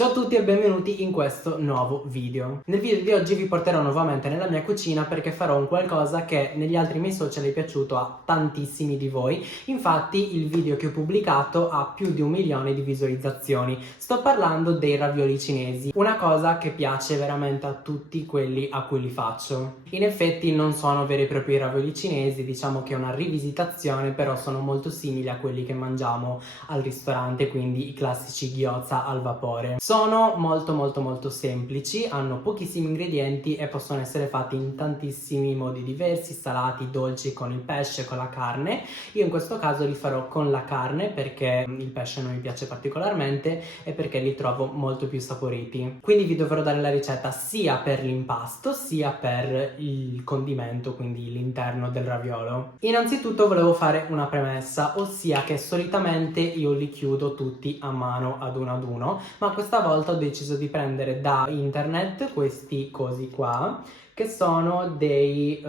Ciao a tutti e benvenuti in questo nuovo video. Nel video di oggi vi porterò nuovamente nella mia cucina perché farò un qualcosa che negli altri miei social è piaciuto a tantissimi di voi. Infatti il video che ho pubblicato ha più di 1 milione di visualizzazioni. Sto parlando dei ravioli cinesi, una cosa che piace veramente a tutti quelli a cui li faccio. In effetti non sono veri e propri ravioli cinesi, diciamo che è una rivisitazione, però sono molto simili a quelli che mangiamo al ristorante, quindi i classici gyoza al vapore. Sono molto semplici, hanno pochissimi ingredienti e possono essere fatti in tantissimi modi diversi, salati, dolci, con il pesce, con la carne. Io in questo caso li farò con la carne perché il pesce non mi piace particolarmente e perché li trovo molto più saporiti. Quindi vi dovrò dare la ricetta sia per l'impasto sia per il condimento, quindi l'interno del raviolo. Innanzitutto volevo fare una premessa, ossia che solitamente io li chiudo tutti a mano ad uno, ma questa volta ho deciso di prendere da internet questi cosi qua che sono dei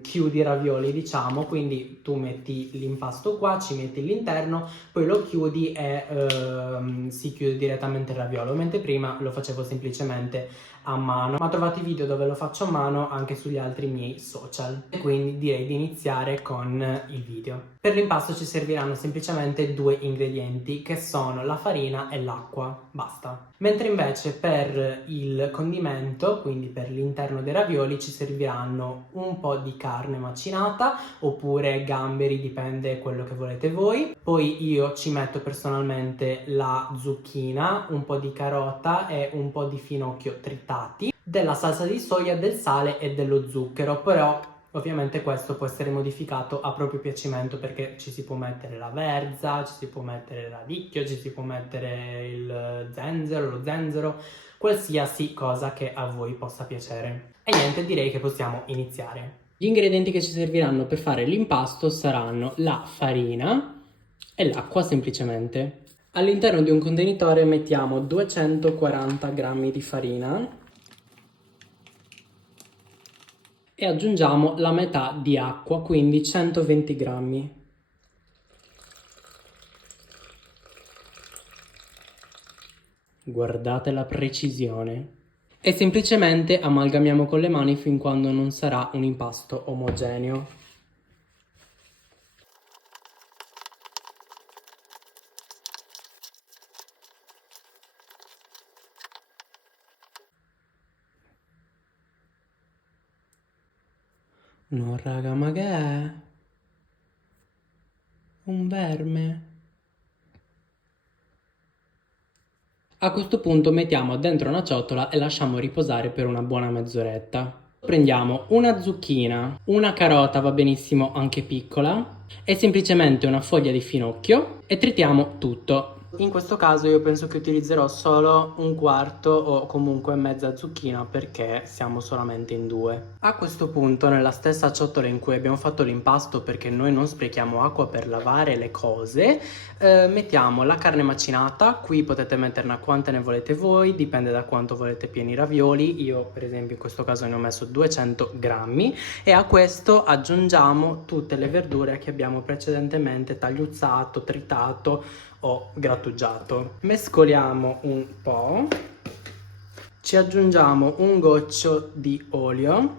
chiudi ravioli, diciamo. Quindi tu metti l'impasto qua, ci metti l'interno, poi lo chiudi e si chiude direttamente il raviolo, mentre prima lo facevo semplicemente a mano. Ma trovate i video dove lo faccio a mano anche sugli altri miei social, e quindi direi di iniziare con il video. Per l'impasto ci serviranno semplicemente 2 ingredienti, che sono la farina e l'acqua, basta. Mentre invece per il condimento, quindi per l'interno dei ravioli, ci serviranno un po' di carne macinata oppure gamberi, dipende quello che volete voi. Poi io ci metto personalmente la zucchina, un po' di carota e un po' di finocchio tritati, della salsa di soia, del sale e dello zucchero. Però ovviamente questo può essere modificato a proprio piacimento, perché ci si può mettere la verza, ci si può mettere il radicchio, ci si può mettere il zenzero, lo zenzero, qualsiasi cosa che a voi possa piacere. E niente, direi che possiamo iniziare. Gli ingredienti che ci serviranno per fare l'impasto saranno la farina e l'acqua semplicemente. All'interno di un contenitore mettiamo 240 grammi di farina e aggiungiamo la metà di acqua, quindi 120 grammi. Guardate la precisione. E semplicemente amalgamiamo con le mani fin quando non sarà un impasto omogeneo. No raga, ma che è? Un verme? A questo punto mettiamo dentro una ciotola e lasciamo riposare per una buona mezz'oretta. Prendiamo una zucchina, una carota, va benissimo anche piccola, e semplicemente una foglia di finocchio e tritiamo tutto. In questo caso io penso che utilizzerò solo un quarto o comunque mezza zucchina perché siamo solamente in 2. A questo punto, nella stessa ciotola in cui abbiamo fatto l'impasto, perché noi non sprechiamo acqua per lavare le cose, mettiamo la carne macinata. Qui potete metterne quante ne volete voi, dipende da quanto volete pieni i ravioli. Io per esempio in questo caso ne ho messo 200 grammi, e a questo aggiungiamo tutte le verdure che abbiamo precedentemente tagliuzzato, tritato o grattugiato. Mescoliamo un po', ci aggiungiamo un goccio di olio,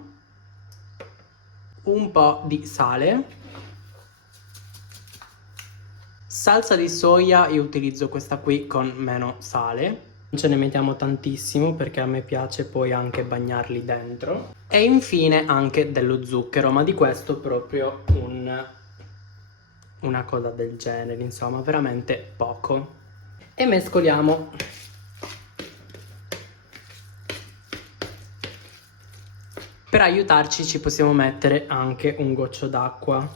un po' di sale, salsa di soia. Io utilizzo questa qui con meno sale, non ce ne mettiamo tantissimo perché a me piace poi anche bagnarli dentro, e infine anche dello zucchero, ma di questo proprio una cosa del genere, insomma veramente poco, e mescoliamo. Per aiutarci ci possiamo mettere anche un goccio d'acqua.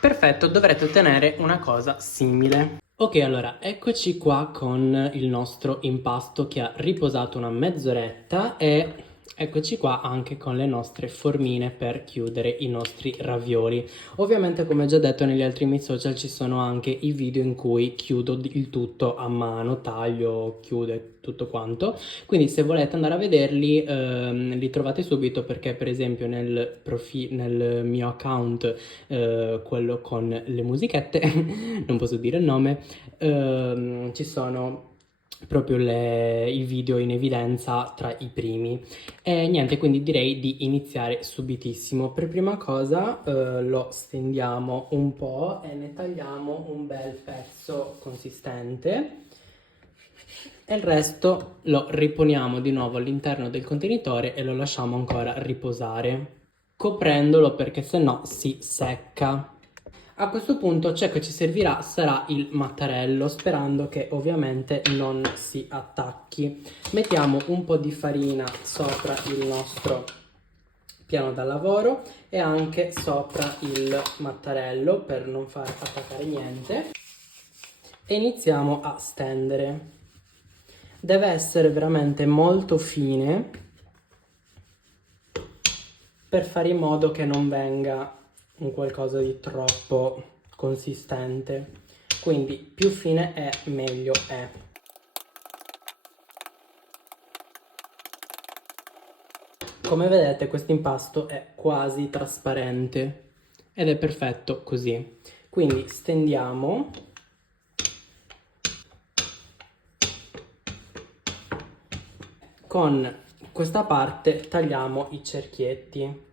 Perfetto, dovrete ottenere una cosa simile. Ok, allora eccoci qua con il nostro impasto che ha riposato una mezz'oretta, e Eccoci qua anche con le nostre formine per chiudere i nostri ravioli. Ovviamente, come già detto negli altri miei social, ci sono anche i video in cui chiudo il tutto a mano, taglio, chiudo tutto quanto. Quindi se volete andare a vederli, li trovate subito, perché per esempio nel mio account, quello con le musichette, non posso dire il nome, ci sono proprio i video in evidenza tra i primi. E niente, quindi direi di iniziare subitissimo. Per prima cosa lo stendiamo un po' e ne tagliamo un bel pezzo consistente, e il resto lo riponiamo di nuovo all'interno del contenitore e lo lasciamo ancora riposare, coprendolo perché sennò si secca. A questo punto ciò che ci servirà sarà il mattarello, sperando che ovviamente non si attacchi. Mettiamo un po' di farina sopra il nostro piano da lavoro e anche sopra il mattarello per non far attaccare niente, e iniziamo a stendere. Deve essere veramente molto fine per fare in modo che non venga un qualcosa di troppo consistente. Quindi più fine è, meglio è. Come vedete, questo impasto è quasi trasparente ed è perfetto così. Quindi stendiamo con questa parte, tagliamo i cerchietti.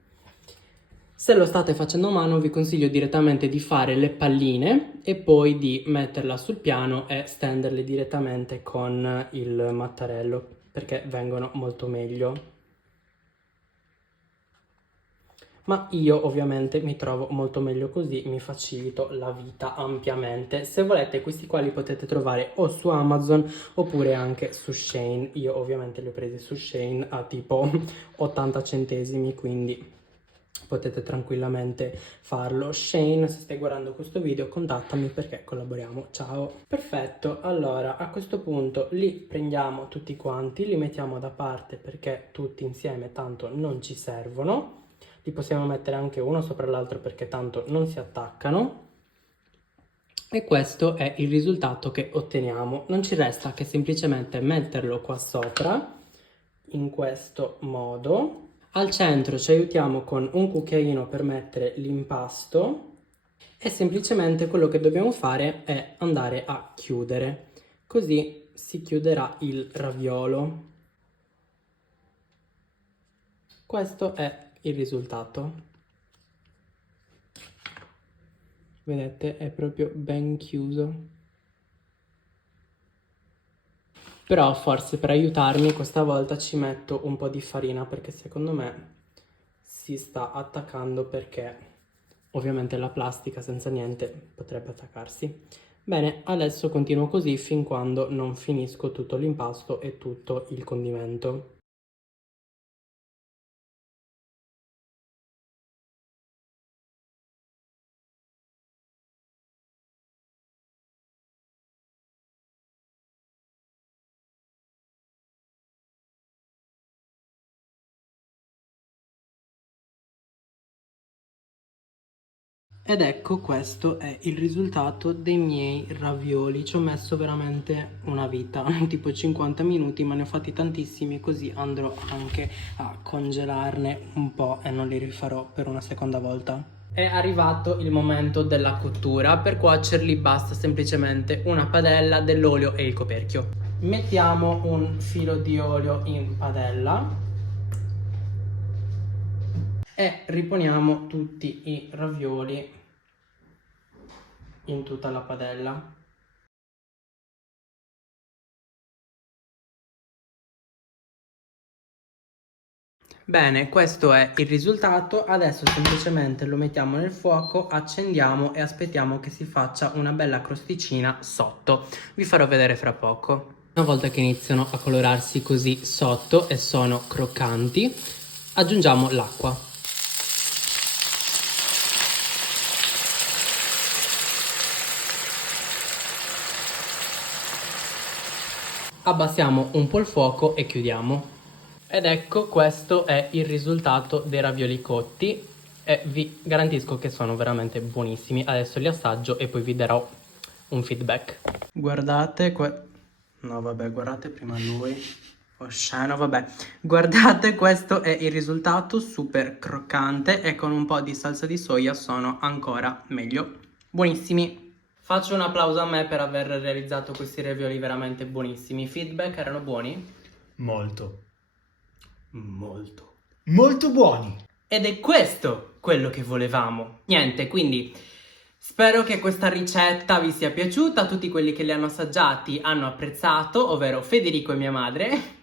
Se lo state facendo a mano, vi consiglio direttamente di fare le palline e poi di metterla sul piano e stenderle direttamente con il mattarello, perché vengono molto meglio. Ma io ovviamente mi trovo molto meglio così, mi facilito la vita ampiamente. Se volete, questi qua li potete trovare o su Amazon oppure anche su Shein. Io ovviamente li ho presi su Shein a tipo 80 centesimi, quindi potete tranquillamente farlo. Shein, se stai guardando questo video, contattami perché collaboriamo. Ciao! Perfetto, allora a questo punto li prendiamo tutti quanti, li mettiamo da parte perché tutti insieme tanto non ci servono. Li possiamo mettere anche uno sopra l'altro perché tanto non si attaccano. E questo è il risultato che otteniamo. Non ci resta che semplicemente metterlo qua sopra, in questo modo. Al centro ci aiutiamo con un cucchiaino per mettere l'impasto e semplicemente quello che dobbiamo fare è andare a chiudere. Così si chiuderà il raviolo. Questo è il risultato. Vedete, è proprio ben chiuso. Però forse per aiutarmi questa volta ci metto un po' di farina, perché secondo me si sta attaccando, perché ovviamente la plastica senza niente potrebbe attaccarsi. Bene, adesso continuo così fin quando non finisco tutto l'impasto e tutto il condimento. Ed ecco, questo è il risultato dei miei ravioli. Ci ho messo veramente una vita, tipo 50 minuti, ma ne ho fatti tantissimi, così andrò anche a congelarne un po' e non li rifarò per una seconda volta. È arrivato il momento della cottura. Per cuocerli basta semplicemente una padella, dell'olio e il coperchio. Mettiamo un filo di olio in padella e riponiamo tutti i ravioli in tutta la padella. Bene, questo è il risultato. Adesso semplicemente lo mettiamo nel fuoco, accendiamo e aspettiamo che si faccia una bella crosticina sotto. Vi farò vedere fra poco. Una volta che iniziano a colorarsi così sotto e sono croccanti, aggiungiamo l'acqua. Abbassiamo un po' il fuoco e chiudiamo. Ed ecco, questo è il risultato dei ravioli cotti e vi garantisco che sono veramente buonissimi. Adesso li assaggio e poi vi darò un feedback. Guardate no vabbè, guardate prima lui. Osceno, vabbè. Guardate, questo è il risultato, super croccante e con un po' di salsa di soia sono ancora meglio. Buonissimi. Faccio un applauso a me per aver realizzato questi ravioli veramente buonissimi. I feedback erano buoni? Molto. Molto. Molto buoni. Ed è questo quello che volevamo. Niente, quindi spero che questa ricetta vi sia piaciuta. Tutti quelli che li hanno assaggiati hanno apprezzato, ovvero Federico e mia madre.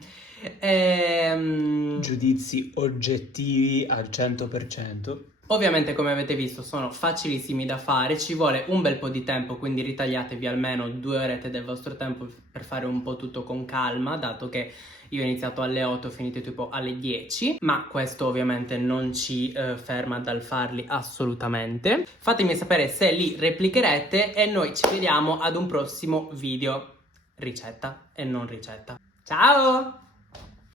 Giudizi oggettivi al 100%. Ovviamente, come avete visto, sono facilissimi da fare, ci vuole un bel po' di tempo, quindi ritagliatevi almeno 2 orette del vostro tempo per fare un po' tutto con calma, dato che io ho iniziato alle 8 e ho finito tipo alle 10, ma questo ovviamente non ci ferma dal farli assolutamente. Fatemi sapere se li replicherete e noi ci vediamo ad un prossimo video ricetta e non ricetta. Ciao!